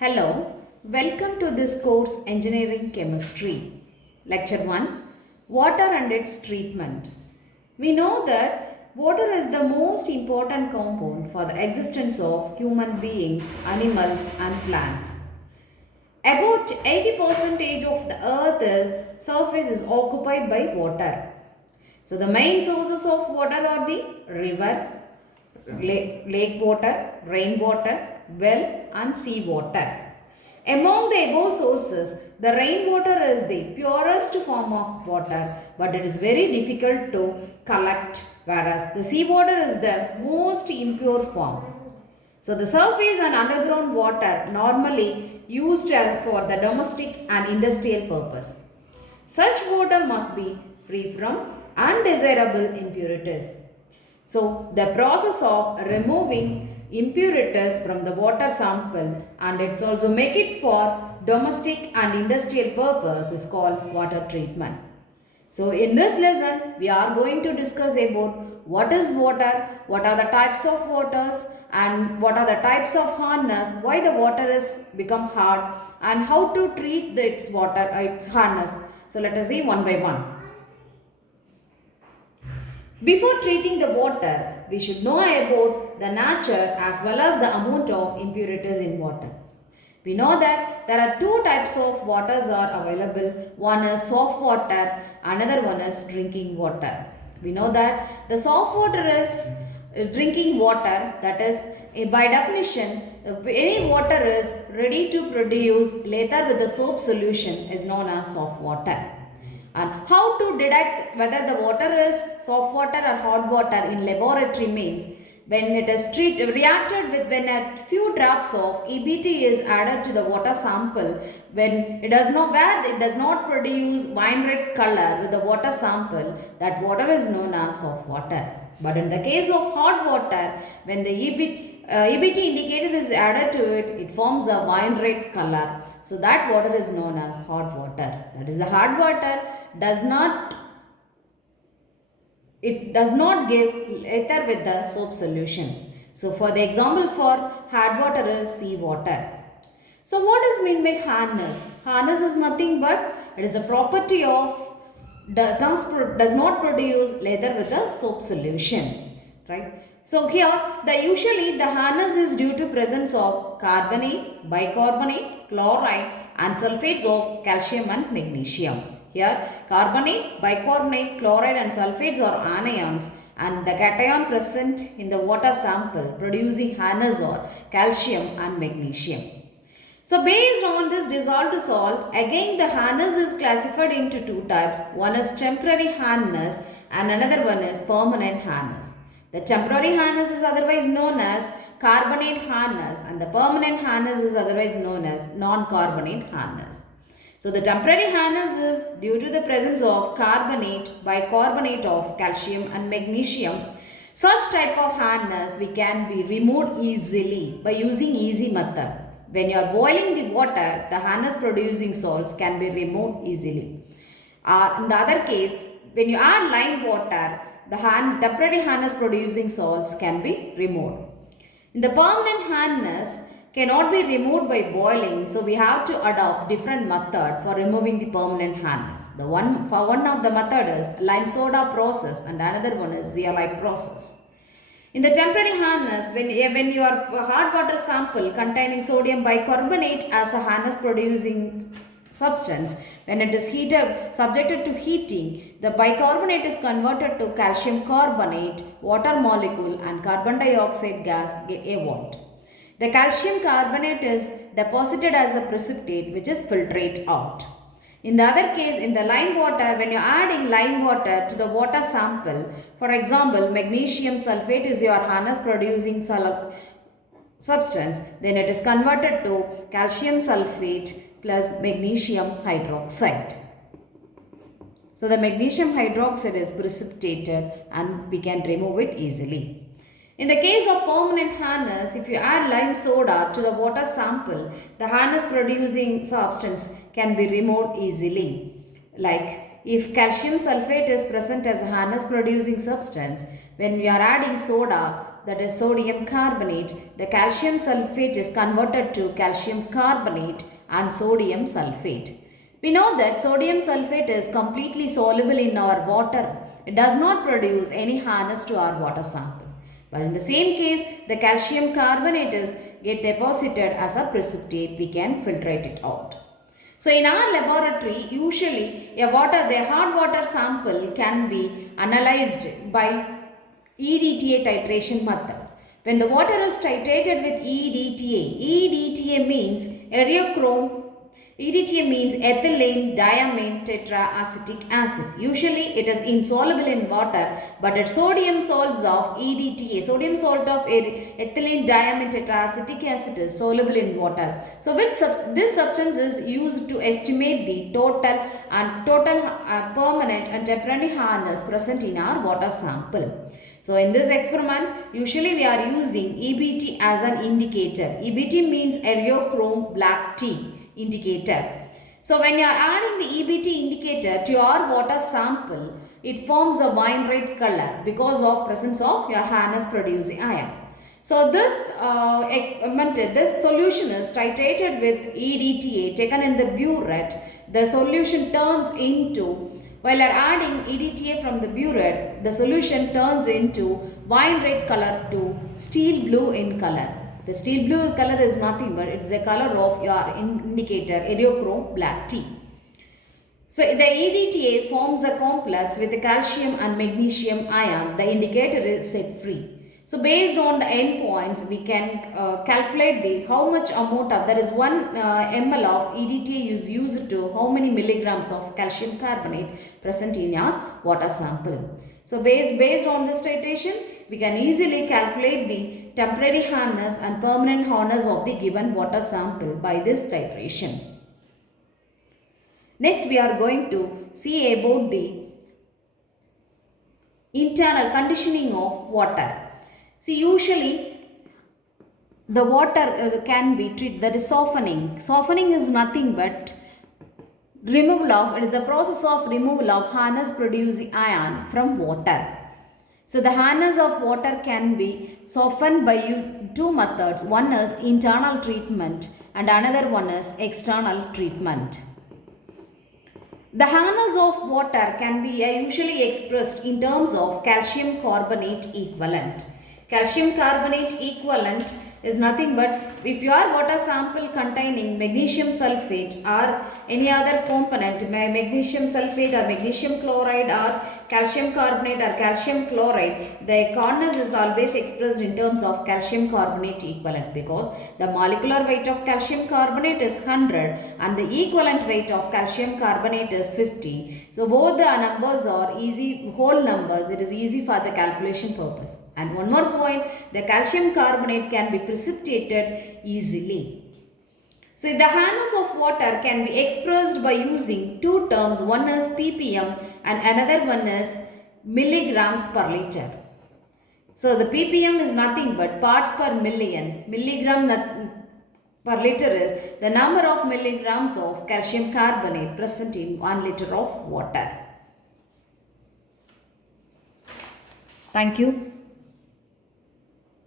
Hello, welcome to this course Engineering Chemistry. Lecture 1, Water and its Treatment. We know that water is the most important compound for the existence of human beings, animals and plants. About 80% of the earth's surface is occupied by water. So the main sources of water are the river, lake water, rainwater, well and sea water. Among the above sources, the rainwater is the purest form of water, but it is very difficult to collect, whereas the seawater is the most impure form. So the surface and underground water normally used for the domestic and industrial purpose. Such water must be free from undesirable impurities. So the process of removing impurities from the water sample and it's also make it for domestic and industrial purpose is called water treatment. So in this lesson we are going to discuss about what is water, what are the types of waters and what are the types of hardness, why the water is become hard and how to treat its water, its hardness. So let us see one by one. Before treating the water, we should know about the nature as well as the amount of impurities in water. We know that there are two types of waters are available. One is soft water, another one is drinking water. We know that the soft water is drinking water, that is by definition any water is ready to produce later with the soap solution is known as soft water. And how to detect whether the water is soft water or hot water in laboratory means when it is reacted with when a few drops of EBT is added to the water sample, when it does not produce wine red color with the water sample, that water is known as soft water. But in the case of hot water, when the EBT indicator is added to it, it forms a wine red color. So that water is known as hot water. That is the hot water does not give ether with the soap solution. So for the example for hard water is sea water. So what is meant by hardness? Hardness is nothing but it is a property of does not produce leather with the soap solution, right? So here usually the hardness is due to presence of carbonate, bicarbonate, chloride and sulfates of calcium and magnesium. Here carbonate, bicarbonate, chloride and sulfates are anions and the cation present in the water sample producing hardness are calcium and magnesium. So based on this dissolved salt, again the hardness is classified into two types. One is temporary hardness and another one is permanent hardness. The temporary hardness is otherwise known as carbonate hardness and the permanent hardness is otherwise known as non-carbonate hardness. So the temporary hardness is due to the presence of carbonate, bicarbonate of calcium and magnesium. Such type of hardness we can be removed easily by using easy method. When you are boiling the water, the hardness producing salts can be removed easily. In the other case, when you add lime water, the temporary hardness producing salts can be removed. In the permanent hardness cannot be removed by boiling, so we have to adopt different method for removing the permanent hardness. One of the method is lime soda process and another one is zeolite process. In the temporary hardness, when your hard water sample containing sodium bicarbonate as a hardness producing substance, when it is subjected to heating, the bicarbonate is converted to calcium carbonate, water molecule and carbon dioxide gas get evolved. The calcium carbonate is deposited as a precipitate which is filtrate out. In the other case, in the lime water, when you are adding lime water to the water sample, for example, magnesium sulfate is your hardness producing substance, then it is converted to calcium sulfate plus magnesium hydroxide. So the magnesium hydroxide is precipitated and we can remove it easily. In the case of permanent hardness, if you add lime soda to the water sample, the hardness producing substance can be removed easily. Like if calcium sulfate is present as a hardness producing substance, when we are adding soda, that is sodium carbonate, the calcium sulfate is converted to calcium carbonate and sodium sulfate. We know that sodium sulfate is completely soluble in our water. It does not produce any hardness to our water sample. But in the same case, the calcium carbonate is get deposited as a precipitate. We can filtrate it out. So in our laboratory, usually the hard water sample can be analyzed by EDTA titration method. When the water is titrated with EDTA means EDTA means ethylene diamine tetraacetic acid. Usually it is insoluble in water, but at sodium salts of EDTA, sodium salt of ethylene diamine tetraacetic acid is soluble in water. So this substance is used to estimate the total permanent and temporary hardness present in our water sample. So in this experiment, usually we are using EBT as an indicator. EBT means aerochrome black tea indicator. So when you are adding the EBT indicator to your water sample, it forms a wine red color because of presence of your hardness producing ion. So this this solution is titrated with EDTA taken in the burette. The solution turns into, while you are adding EDTA from the burette, the solution turns into wine red color to steel blue in color. The steel blue color is nothing but it's the color of your indicator, aerochrome black tea. So the EDTA forms a complex with the calcium and magnesium ion. The indicator is set free. So based on the endpoints, we can calculate the how much amount of, that is 1 ml of EDTA is used to how many milligrams of calcium carbonate present in your water sample. So based on this titration, we can easily calculate the temporary hardness and permanent hardness of the given water sample by this titration. Next, we are going to see about the internal conditioning of water. See, usually the water can be treated, that is softening. Softening is nothing but it is the process of removal of hardness producing ion from water. So the hardness of water can be softened by two methods. One is internal treatment and another one is external treatment. The hardness of water can be usually expressed in terms of calcium carbonate equivalent. Calcium carbonate equivalent is nothing but if your water sample containing magnesium sulfate or any other component, magnesium sulfate or magnesium chloride or calcium carbonate or calcium chloride, the hardness is always expressed in terms of calcium carbonate equivalent because the molecular weight of calcium carbonate is 100 and the equivalent weight of calcium carbonate is 50. So both the numbers are easy, whole numbers, it is easy for the calculation purpose. And one more point, the calcium carbonate can be precipitated easily. So the hardness of water can be expressed by using two terms. One is ppm and another one is milligrams per liter. So the ppm is nothing but parts per million. Milligram per liter is the number of milligrams of calcium carbonate present in 1 liter of water. Thank you.